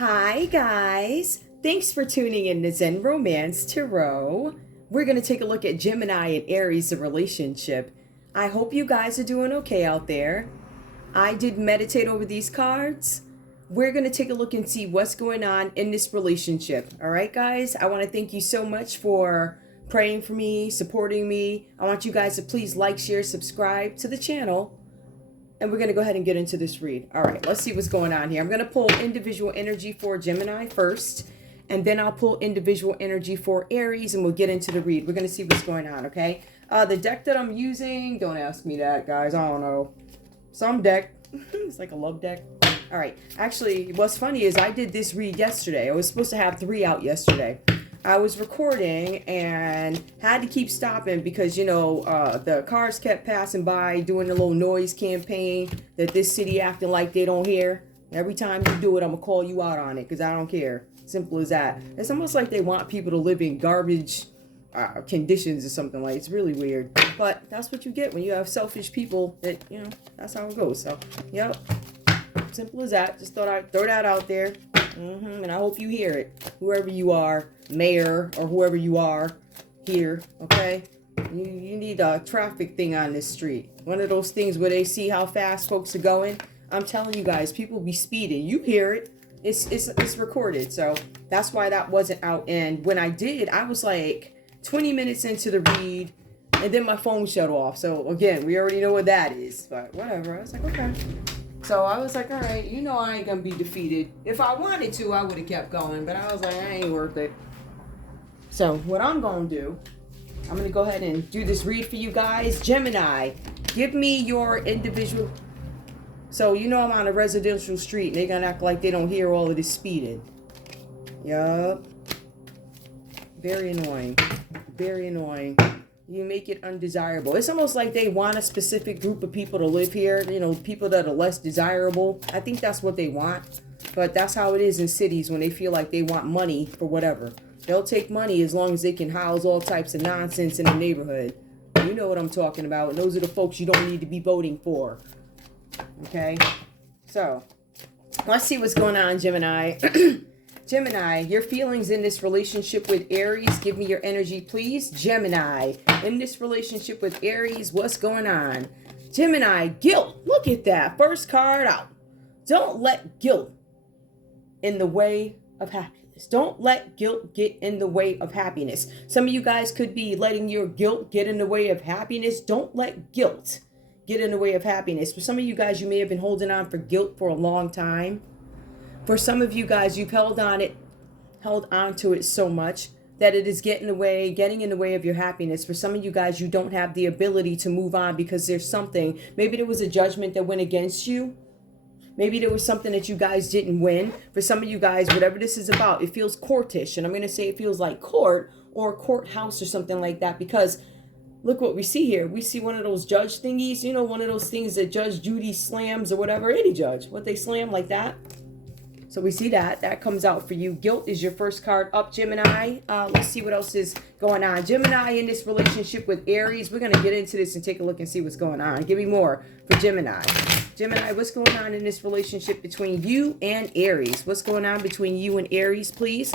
Hi guys, thanks for tuning in to Zen Romance Tarot. We're going to take a look at Gemini and Aries, the relationship. I hope you guys are doing okay out there. I did meditate over these cards. We're going to take a look and see what's going on in this relationship. All right, guys, I want to thank you so much for praying for me, supporting me. I want you guys to please like, share, subscribe to the channel. And we're going to go ahead and get into this read. All right, let's see what's going on here. I'm going to pull individual energy for Gemini first, and then I'll pull individual energy for Aries, and we'll get into the read. We're going to see what's going on, okay? The deck that I'm using, don't ask me that, guys. I don't know. Some deck. It's like a love deck. All right. Actually, what's funny is I did this read yesterday. I was supposed to have 3 out yesterday. I was recording and had to keep stopping because, you know, the cars kept passing by doing a little noise campaign that this city acting like they don't hear. Every time you do it, I'm going to call you out on it because I don't care. Simple as that. It's almost like they want people to live in garbage conditions or something. Like, it's really weird. But that's what you get when you have selfish people that, you know, that's how it goes. So, yep. Simple as that. Just thought I'd throw that out there. And I hope you hear it. Whoever you are, mayor or whoever you are here, okay? You need a traffic thing on this street. One of those things where they see how fast folks are going. I'm telling you guys, people be speeding. You hear it. It's recorded. So that's why that wasn't out. And when I did, I was like 20 minutes into the read, and then my phone shut off. So again, we already know what that is. But whatever. I was like, okay. So I was like, all right, you know I ain't going to be defeated. If I wanted to, I would have kept going. But I was like, I ain't worth it. So what I'm going to do, I'm going to go ahead and do this read for you guys. Gemini, give me your individual. So you know I'm on a residential street and they're going to act like they don't hear all of this speeding. Yup. Very annoying. Very annoying. You make it undesirable. It's almost like they want a specific group of people to live here. You know, people that are less desirable. I think that's what they want. But that's how it is in cities when they feel like they want money for whatever. They'll take money as long as they can house all types of nonsense in the neighborhood. You know what I'm talking about. And those are the folks you don't need to be voting for. Okay? So, let's see what's going on, Gemini. Gemini, your feelings in this relationship with Aries. Give me your energy, please. Gemini, in this relationship with Aries, what's going on? Gemini, guilt. Look at that. First card out. Don't let guilt in the way of happiness. Don't let guilt get in the way of happiness. Some of you guys could be letting your guilt get in the way of happiness. Don't let guilt get in the way of happiness. For some of you guys, you may have been holding on for guilt for a long time. For some of you guys, you've held on to it so much that it is getting in the way of your happiness. For some of you guys, you don't have the ability to move on because there's something. Maybe there was a judgment that went against you. Maybe there was something that you guys didn't win. For some of you guys, whatever this is about, it feels courtish. And I'm going to say it feels like court or courthouse or something like that. Because look what we see here. We see one of those judge thingies. You know, one of those things that Judge Judy slams or whatever. Any judge. What they slam like that. So we see that. That comes out for you. Guilt is your first card up, Gemini. Let's see what else is going on. Gemini in this relationship with Aries. We're going to get into this and take a look and see what's going on. Give me more for Gemini. Gemini, what's going on in this relationship between you and Aries? What's going on between you and Aries, please?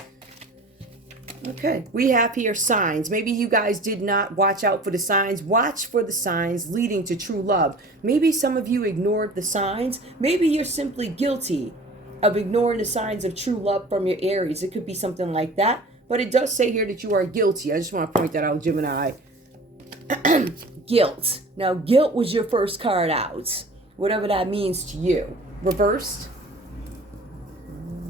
Okay, we have here signs. Maybe you guys did not watch out for the signs. Watch for the signs leading to true love. Maybe some of you ignored the signs. Maybe you're simply guilty of ignoring the signs of true love from your Aries. It could be something like that. But it does say here that you are guilty. I just want to point that out, Gemini. Guilt. Now, guilt was your first card out. Whatever that means to you. Reversed.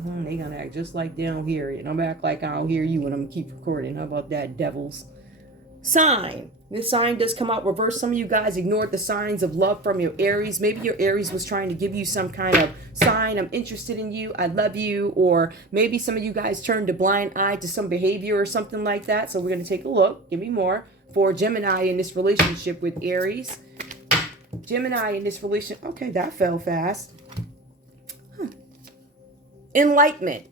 They're going to act just like they don't hear it. And I'm going to act like I don't hear you and I'm going to keep recording. How about that, devils? Sign. This sign does come out reversed. Some of you guys ignored the signs of love from your Aries. Maybe your Aries was trying to give you some kind of sign. I'm interested in you. I love you. Or maybe some of you guys turned a blind eye to some behavior or something like that. So we're going to take a look. Give me more for Gemini in this relationship with Aries. Gemini in this relationship. Okay, that fell fast. Enlightenment.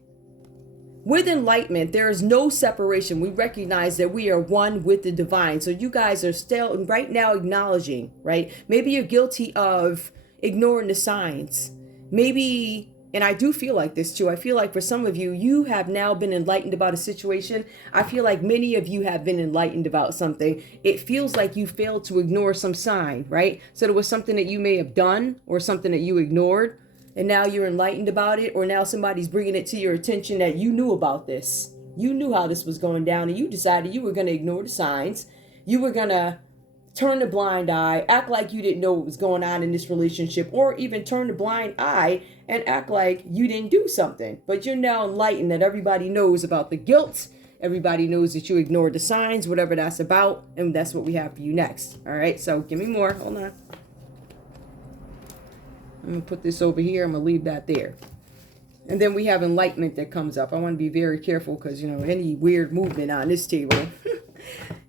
With enlightenment, there is no separation. We recognize that we are one with the divine. So you guys are still right now acknowledging, right? Maybe you're guilty of ignoring the signs. Maybe And I do feel like this too. I feel like for some of you, you have now been enlightened about a situation. I feel like many of you have been enlightened about something. It feels like you failed to ignore some sign, right? So there was something that you may have done or something that you ignored, and now you're enlightened about it, or now somebody's bringing it to your attention that you knew about this. You knew how this was going down, and you decided you were going to ignore the signs. You were going to turn a blind eye, act like you didn't know what was going on in this relationship, or even turn a blind eye and act like you didn't do something. But you're now enlightened that everybody knows about the guilt. Everybody knows that you ignored the signs, whatever that's about. And that's what we have for you next. All right, so give me more. Hold on. I'm going to put this over here. I'm going to leave that there. And then we have enlightenment that comes up. I want to be very careful because, you know, any weird movement on this table.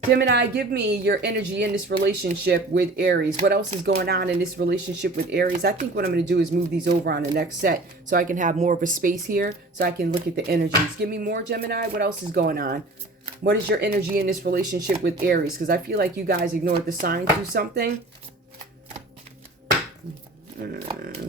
Gemini, give me your energy in this relationship with Aries. What else is going on in this relationship with Aries? I think what I'm going to do is move these over on the next set so I can have more of a space here so I can look at the energies. Give me more, Gemini. What else is going on? What is your energy in this relationship with Aries? Because I feel like you guys ignored the signs through something.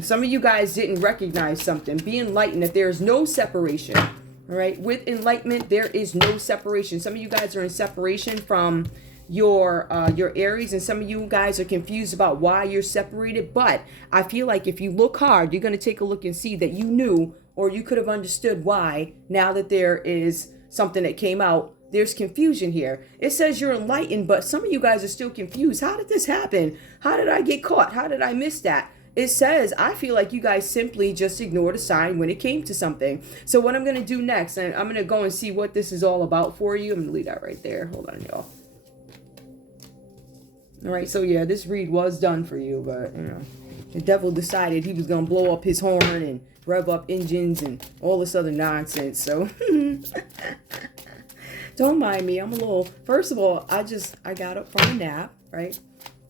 Some of you guys didn't recognize something. Be enlightened that there is no separation. All right. With enlightenment, there is no separation. Some of you guys are in separation from your Aries, and some of you guys are confused about why you're separated. But I feel like if you look hard, you're going to take a look and see that you knew, or you could have understood why. Now that there is something that came out, there's confusion here. It says you're enlightened, but some of you guys are still confused. How did this happen? How did I get caught? How did I miss that? It says, I feel like you guys simply just ignored a sign when it came to something. So what I'm going to do next, and I'm going to go and see what this is all about for you. I'm going to leave that right there. Hold on, y'all. All right, so yeah, this read was done for you, but, you know, the devil decided he was going to blow up his horn and rev up engines and all this other nonsense. So don't mind me. I'm a little, first of all, I got up from a nap, right?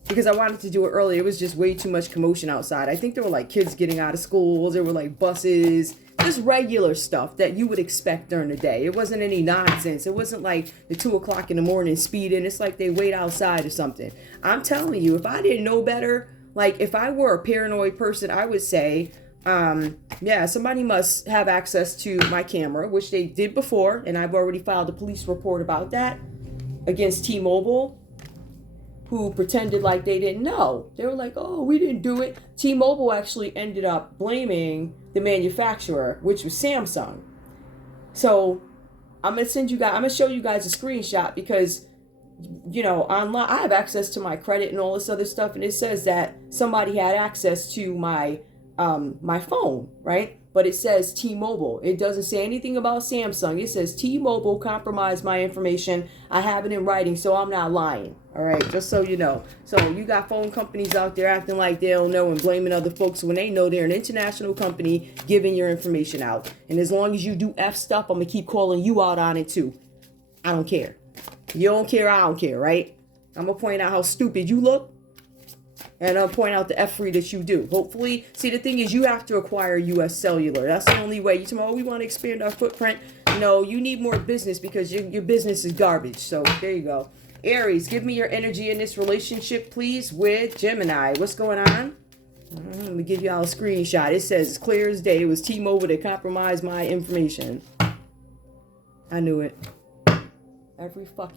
Because I wanted to do it early. It was just way too much commotion outside. I think there were like kids getting out of school. There were like buses, just regular stuff that you would expect during the day. It wasn't any nonsense. It wasn't like the 2 o'clock in the morning speeding. It's like they wait outside or something. I'm telling you, if I didn't know better, like if I were a paranoid person, I would say, yeah, somebody must have access to my camera, which they did before. And I've already filed a police report about that against T-Mobile, who pretended like they didn't know. They were like, oh, we didn't do it. T-Mobile actually ended up blaming the manufacturer, which was Samsung. So I'm going to show you guys a screenshot because, you know, online, I have access to my credit and all this other stuff. And it says that somebody had access to my phone, right? But it says T-Mobile. It doesn't say anything about Samsung. It says T-Mobile compromised my information. I have it in writing, so I'm not lying. All right, just so you know. So you got phone companies out there acting like they don't know and blaming other folks when they know they're an international company giving your information out. And as long as you do F stuff, I'm going to keep calling you out on it too. I don't care. You don't care, I don't care, right? I'm going to point out how stupid you look. And I'll point out the F-free that you do. Hopefully, see, the thing is, you have to acquire U.S. Cellular. That's the only way. You tell me, oh, we want to expand our footprint. No, you need more business because your business is garbage. So there you go. Aries, give me your energy in this relationship, please, with Gemini. What's going on? Let me give y'all a screenshot. It says, it's clear as day. It was T-Mobile that compromised my information. I knew it. Every fucking